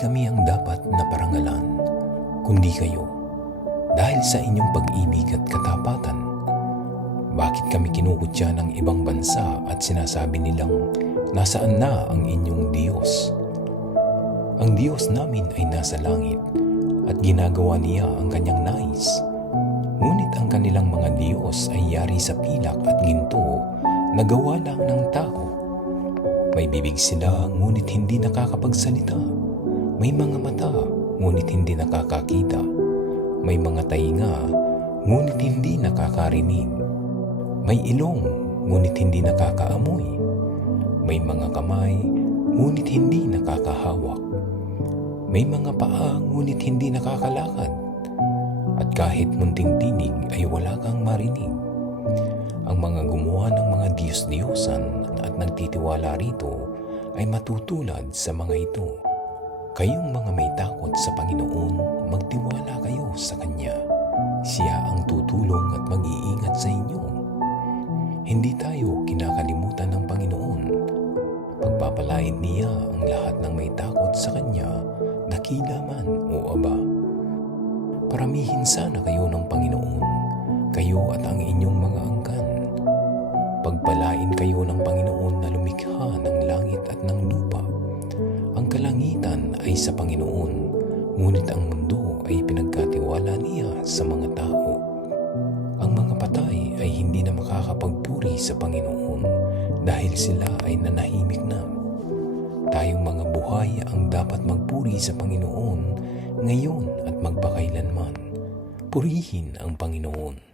kami ang dapat na parangalan, kundi kayo, dahil sa inyong pag-ibig at katapatan. Bakit kami kinukutya ng ibang bansa at sinasabi nilang nasaan na ang inyong Diyos? Ang Diyos namin ay nasa langit at ginagawa niya ang kanyang nais. Ngunit ang kanilang mga Diyos ay yari sa pilak at ginto na gawa lang ng tao. May bibig sila ngunit hindi nakakapagsalita. May mga mata ngunit hindi nakakakita. May mga tainga ngunit hindi nakakarinig. May ilong ngunit hindi nakakaamoy. May mga kamay ngunit hindi nakakahawak. May mga paa ngunit hindi nakakalakad. At kahit munting tinig ay wala kang marinig. Ang mga gumawa ng mga Diyos-Diyosan at nagtitiwala rito ay matutulad sa mga ito. Kayong mga may takot sa Panginoon, magtiwala kayo sa Kanya. Siya ang tutulong at mag-iingat sa inyo. Hindi tayo kinakalimutan ng Panginoon. Pagpapalain niya ang lahat ng may takot sa Kanya, dakila man o aba. Paramihin sana kayo ng Panginoon, kayo at ang inyong mga angkan. Pagpalain kayo ng Panginoon na lumikha ng langit at ng lupa. Ang kalangitan ay sa Panginoon, ngunit ang mundo ay pinagkatiwala niya sa mga tao. Ang mga patay ay hindi na makakapagpuri sa Panginoon dahil sila ay nanahimik na. Tayong mga buhay ang dapat magpuri sa Panginoon ngayon at magpakailanman. Purihin ang Panginoon.